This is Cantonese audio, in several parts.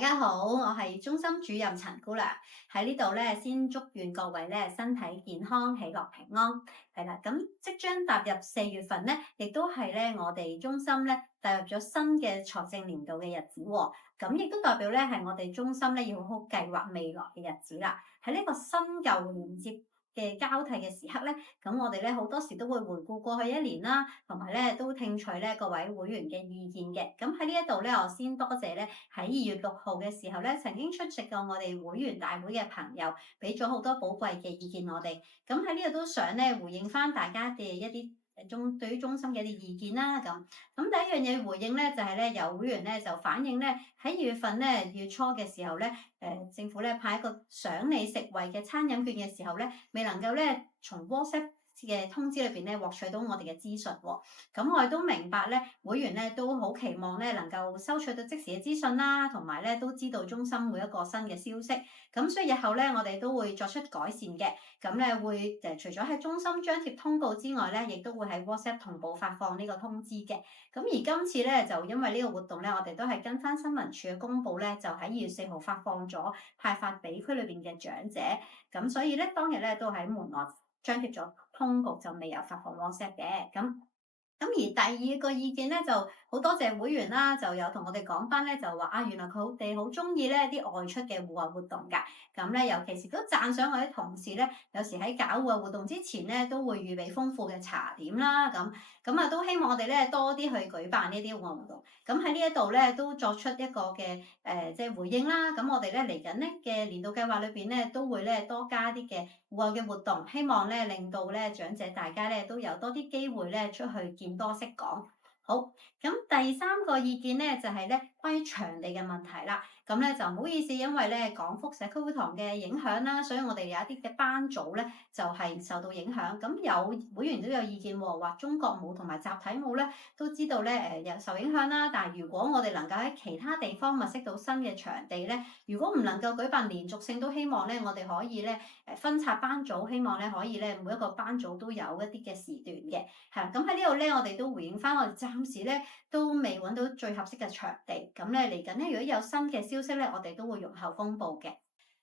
大家好，我係中心主任陳姑娘，喺呢度咧，先祝願各位咧身體健康、喜樂平安。係啦，咁即將踏入4月份咧，亦都係咧我哋中心咧踏入咗新嘅財政年度嘅日子喎。咁亦都代表咧係我哋中心咧要好好計劃未來嘅日子啦。喺呢個新舊連接嘅交替嘅時刻咧，咁我哋咧好多時都會回顧過去一年啦，同埋咧都聽取咧各位會員嘅意見嘅。咁喺呢一度咧，我先多謝咧喺2月6號嘅時候咧，曾經出席過我哋會員大會嘅朋友，俾咗好多寶貴嘅意見我哋。咁喺呢度都想咧回應翻大家嘅一啲對於中心嘅一啲意見啦。咁第一樣嘢回應咧就係咧有會員咧就反映咧喺2月份咧月初嘅時候咧，政府咧派一個賞你食惠嘅餐飲券嘅時候咧，未能夠咧從 WhatsApp 嘅通知裏邊咧獲取到我哋嘅資訊喎。咁我哋都明白咧，會員咧都好期望咧能夠收取到即時嘅資訊啦，同埋咧都知道中心每一個新嘅消息。咁所以日後咧，我哋都會作出改善嘅。咁咧會除咗喺中心張貼通告之外咧，亦都會喺 WhatsApp 同步發放呢個通知嘅。咁而今次咧就因為呢個活動咧，我哋都係跟翻新聞處嘅公佈咧，就喺2月4號發放咗派發俾區裏邊嘅長者。咁所以咧當日咧都喺門內張貼咗通告，就未有發放 WhatsApp 嘅。咁而第二個意見咧，就好多謝會員啦，就有同我哋講翻咧，就話啊，原來佢哋好中意咧啲外出嘅戶外活動㗎。咁咧，尤其是都讚賞我啲同事咧，有時喺搞戶外活動之前咧，都會預備豐富嘅茶點啦。咁啊，都希望我哋咧多啲去舉辦呢啲戶外活動。咁喺呢一度咧，都作出一個嘅即係回應啦。咁我哋咧嚟緊咧嘅年度計劃裏邊咧，都會咧多加啲嘅戶外嘅活動，希望咧令到咧長者大家咧都有多啲機會咧出去見多識廣。好，咁第三個意見咧就係咧關於場地嘅問題啦。咁咧就唔好意思，因為咧廣福社區會堂嘅影響啦，所以我哋有一啲嘅班組咧就係受到影響。咁有會員都有意見喎，話中國舞同埋集體舞咧都知道咧有受影響啦。但係如果我哋能夠喺其他地方物色到新嘅場地咧，如果唔能夠舉辦連續性，都希望咧我哋可以咧分拆班組，希望咧可以咧每一個班組都有一啲嘅時段嘅。係啦，咁喺呢度咧，我哋都回應翻，我哋暫時咧都未揾到最合適嘅場地。咁咧嚟緊咧，如果有新嘅消息咧，我哋都會容後公佈嘅。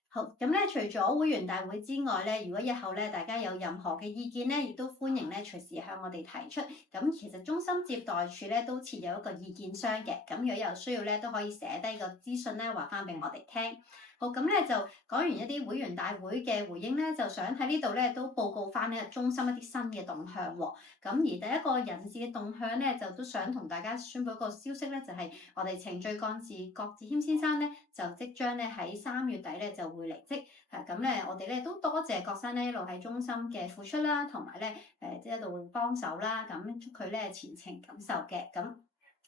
好，咁咧除咗會員大會之外咧，如果日後咧大家有任何嘅意見咧，亦都歡迎咧隨時向我哋提出。咁其實中心接待處咧都設有一個意見箱嘅，咁如果有需要咧都可以寫低個資訊咧話翻俾我哋聽。好，咁咧就講完一啲會員大會嘅回應咧，就想喺呢度咧都報告翻呢個中心一啲新嘅動向喎。咁而第一個人事嘅動向咧，就都想同大家宣佈一個消息咧，就係我哋程序幹事郭志謙先生咧，就即將咧喺3月底咧就會離職。咁咧我哋咧都多謝郭生咧一路喺中心嘅付出啦，同埋咧即係一路會幫手啦，咁祝佢咧前程錦繡嘅。咁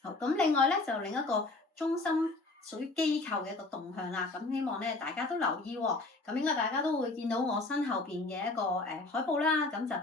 好，咁另外咧就另一個中心屬於機構嘅一個動向啦，咁希望咧大家都留意喎。咁應該大家都會見到我身後邊嘅一個海報啦。咁就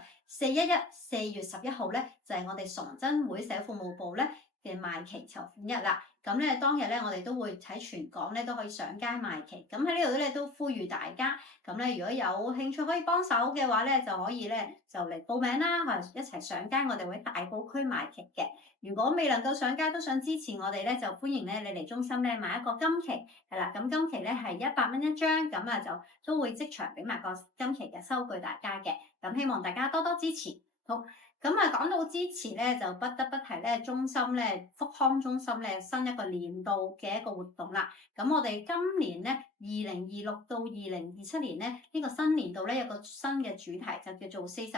4月11號咧，就係我哋崇真會社服務部咧嘅賣旗籌款日啦。咁咧當日咧，我哋都會喺全港咧都可以上街賣旗。咁喺呢度咧都呼籲大家，咁咧如果有興趣可以幫手嘅話咧，就可以咧就嚟報名啦，或者一齊上街，我哋會大埔區賣旗嘅。如果未能夠上街都想支持我哋咧，就歡迎咧你嚟中心咧買一個金旗，係啦。咁金旗咧係100蚊一張，咁啊就都會即場俾埋個金旗嘅收據大家嘅。咁希望大家多多支持。好。咁啊，講到支持咧，就不得不提咧，中心咧復康中心咧新一個年度嘅一個活動啦。咁我哋今年咧2026到2027年咧呢個新年度咧有個新嘅主題，就叫做40+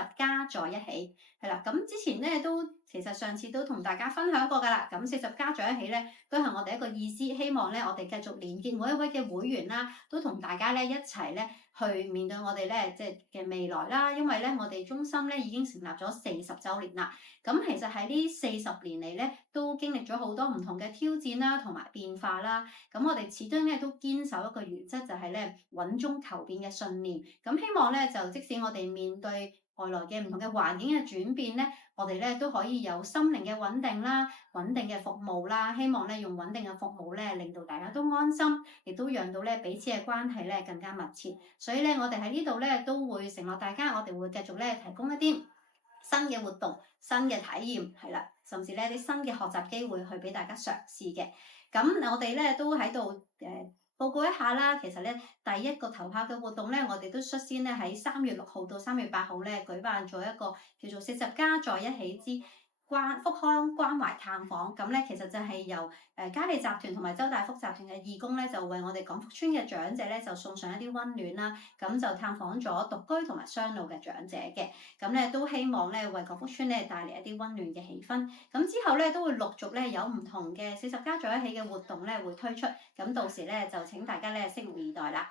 在一起。係啦，咁之前咧其實上次都同大家分享過㗎啦。咁40+在一起咧都係我哋一個意思，希望咧我哋繼續連結每一位嘅會員啦，都同大家咧一齊咧去面對我哋咧即係嘅未來啦。因為咧我哋中心咧已經成立咗40週年啦。咁其實喺呢40年嚟咧都經歷咗好多唔同嘅挑戰啦，同埋變化啦。咁我哋始終咧都堅守一個原則，就係咧穩中求變嘅信念。咁希望咧就即使我哋面對外來嘅唔同嘅環境嘅轉變咧，我哋咧都可以有心靈嘅穩定啦，穩定嘅服務啦。希望咧用穩定嘅服務咧，令到大家都安心，亦都讓到咧彼此嘅關係咧更加密切。所以咧，我哋喺呢度咧都會承諾大家，我哋會繼續咧提供一啲新嘅活動、新嘅體驗，係啦，甚至咧啲新嘅學習機會去俾大家嘗試嘅。咁我哋咧都喺度報告一下啦。其實咧第一個投票嘅活動咧，我哋都率先咧喺3月6號到3月8號咧舉辦咗一個叫做40家在一起之福康關懷探訪。咁咧其實就係由嘉利集團同埋周大福集團嘅義工咧，就為我哋廣福村嘅長者咧就送上一啲溫暖啦。咁就探訪咗獨居同埋雙老嘅長者嘅。咁咧都希望咧為廣福村咧帶嚟一啲溫暖嘅氣氛。咁之後咧都會陸續咧有唔同嘅40家在一起嘅活動咧會推出。咁到時咧就請大家咧拭目以待啦。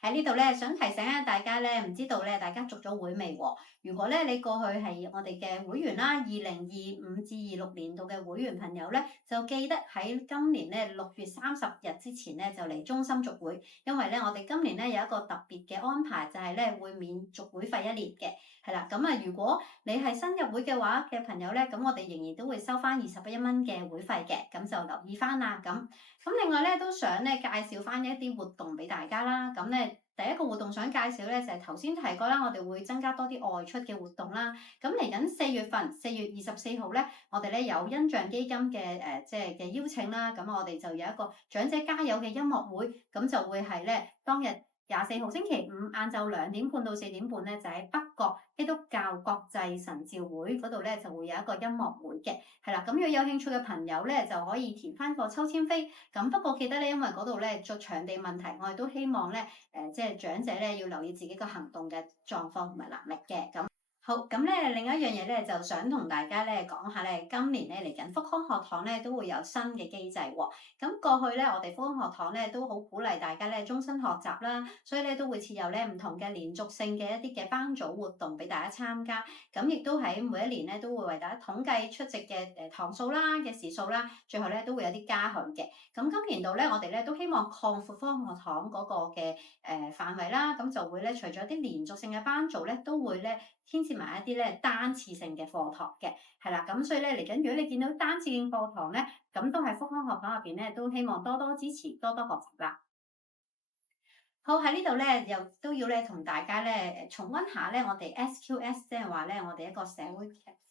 喺呢度咧，想提醒大家咧，唔知道咧大家續咗會未喎？如果咧你過去係我哋嘅會員啦，2025至26年度嘅會員朋友咧，就記得喺今年咧6月30日之前咧就嚟中心續會，因為咧我哋今年咧有一個特別嘅安排，就係咧會免續會費1年嘅，係啦。咁啊，如果你係新入會嘅話嘅朋友咧，咁我哋仍然都會收翻21蚊嘅會費嘅，咁就留意翻啦。咁另外咧都想咧介紹翻一啲活動俾大家啦。咁咧第一個活動想介紹咧就係頭先提過啦，我哋會增加多啲外出嘅活動啦。咁嚟緊4月份4月24號咧，我哋咧有恩象基金嘅即係嘅邀請啦。咁我哋就有一個長者加油嘅音樂會，咁就會係咧當日24號星期五晏晝2點半到4點半咧，就喺北角基督教國際神召會嗰度咧就會有一個音樂會嘅，係啦。咁如果有興趣嘅朋友咧就可以填翻個抽籤飛。咁不過記得咧，因為嗰度咧做場地問題，我哋都希望咧即係長者咧要留意自己個行動嘅狀況同埋能力嘅。咁好，咁咧另一樣嘢咧就想同大家咧講下咧，今年咧嚟緊福康學堂咧都會有新嘅機制喎。咁過去咧我哋福康學堂咧都好鼓勵大家咧終身學習啦，所以咧都會設有咧唔同嘅連續性嘅一啲嘅班組活動俾大家參加。咁亦都喺每一年咧都會為大家統計出席嘅堂數啦嘅時數啦，最後咧都會有啲加項嘅。咁今年度咧我哋咧都希望擴闊福康學堂嗰個嘅範圍啦，咁就會咧除咗啲連續性嘅班組咧，都會咧牽涉埋一啲咧單次性嘅課堂嘅，係啦。咁所以咧嚟緊，如果你見到單次性課堂咧，咁都喺福康學堂入邊咧，都希望多多支持，多多學習啦。好，喺呢度咧，又都要咧同大家咧重溫下咧我哋 SQS， 即係話咧我哋一個社會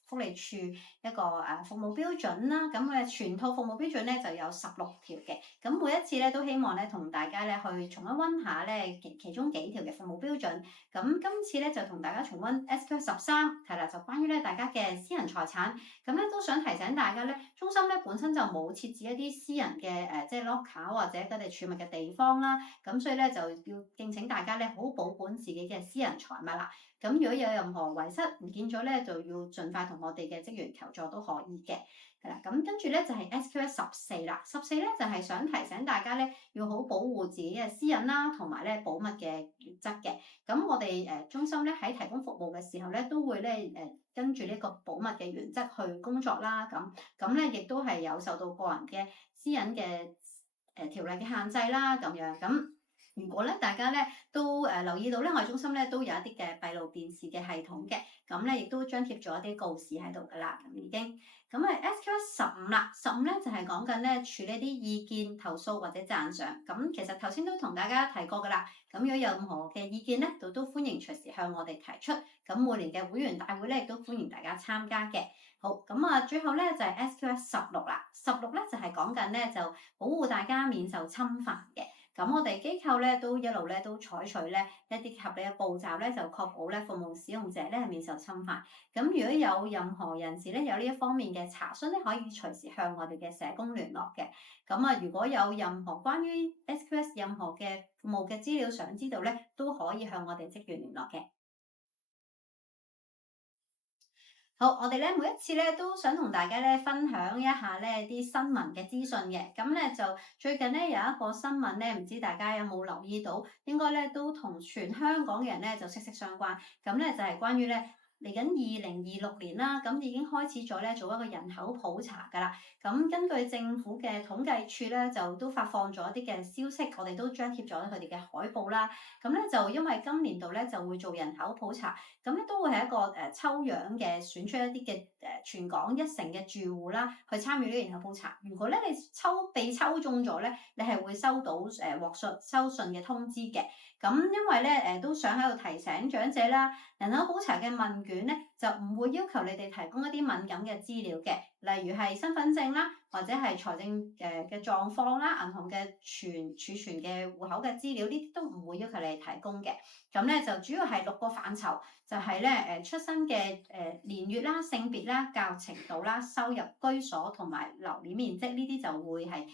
福利署一個服務標準啦。咁嘅全套服務標準咧就有16條嘅。咁每一次咧都希望咧同大家咧去重溫下咧其中幾條嘅服務標準。咁今次咧就同大家重溫 SQS 13，係啦，就關於咧大家嘅私人財產。咁咧都想提醒大家咧，中心咧本身就冇設置一啲私人嘅即係 locker 或者佢哋儲物嘅地方啦。咁所以咧就要敬請大家咧好好保管自己嘅私人財物啦。咁如果有任何遺失唔見咗咧，就要盡快同我哋嘅職員求助都可以嘅。係啦，咁跟住咧就係 SQS 14啦。14咧就係想提醒大家咧，要好保護自己嘅私隱啦，同埋咧保密嘅原則嘅。咁我哋中心咧喺提供服務嘅時候咧，都會咧跟住呢個保密嘅原則去工作啦。咁咧亦都係有受到個人嘅私隱嘅條例嘅限制啦。咁樣咁。如果咧大家咧都留意到咧，我哋中心咧都有一啲嘅閉路電視嘅系統嘅，咁咧亦都張貼咗一啲告示喺度噶啦，咁已經。咁SQS 15啦，15咧就係講緊咧處理啲意見、投訴或者讚賞。咁其實頭先都同大家提過噶啦。咁如果有任何嘅意見咧，都歡迎隨時向我哋提出。咁每年嘅會員大會咧亦都歡迎大家參加嘅。好，咁最後咧就係SQS 16啦。16咧就係講緊咧就保護大家免受侵犯嘅。咁我哋機構咧都一路咧都採取咧一啲合理嘅步驟咧，就確保咧服務使用者咧係免受侵犯。咁如果有任何人士咧有呢一方面嘅查詢咧，可以隨時向我哋嘅社工聯絡嘅。咁如果有任何關於 SQS 任何嘅服務嘅資料想知道咧，都可以向我哋職員聯絡嘅。好，我哋咧每一次咧都想同大家咧分享一下咧啲新聞嘅資訊嘅。咁咧就最近咧有一個新聞咧，唔知大家有冇留意到？應該咧都同全香港嘅人咧就息息相關。咁咧就係關於咧嚟緊2026年啦，咁已經開始咗咧做一個人口普查㗎啦。咁根據政府嘅統計處咧，就都發放咗一啲嘅消息，我哋都張貼咗佢哋嘅海報啦。咁咧就因為今年度咧就會做人口普查，咁咧都會係一個抽樣嘅選出一啲嘅全港1成嘅住戶啦，去參與呢個人口普查。如果咧你被抽中咗咧，你係會收到收信嘅通知嘅。咁因為咧都想喺度提醒長者啦，人口普查嘅問卷咧就唔會要求你哋提供一啲敏感嘅資料嘅，例如係身份證啦，或者係財政嘅狀況啦，銀行嘅儲存嘅戶口嘅資料，呢啲都唔會要求你哋提供嘅。咁咧就主要係6個範疇，就係咧出生嘅年月啦、性別啦、教育程度啦、收入、居所同埋樓面面積，呢啲就會係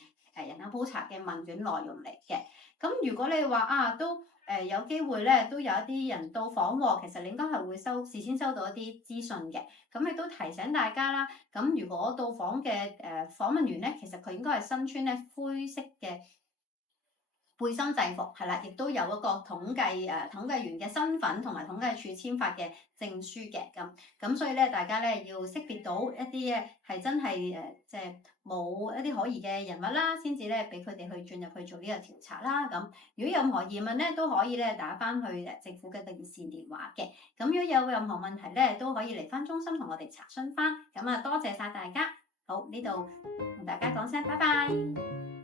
人口普查嘅問卷內容嚟嘅。咁如果你話都有機會咧，都有一啲人到訪喎，其實你應該係會事先收到一啲資訊嘅。咁亦都提醒大家啦。咁如果到訪嘅訪問員咧，其實佢應該係身穿咧灰色嘅背心制服，係啦，亦都有一個統計員嘅身份同埋統計處簽發嘅證書嘅。咁所以咧，大家咧要識別到一啲係真係即係冇一啲可疑嘅人物啦，先至咧俾佢哋去進入去做呢個調查啦。咁如果有任何疑問咧，都可以咧打翻去政府嘅熱線電話嘅。咁如果有任何問題咧，都可以嚟翻中心同我哋查詢翻。咁多謝晒大家。好，呢度同大家講聲拜拜。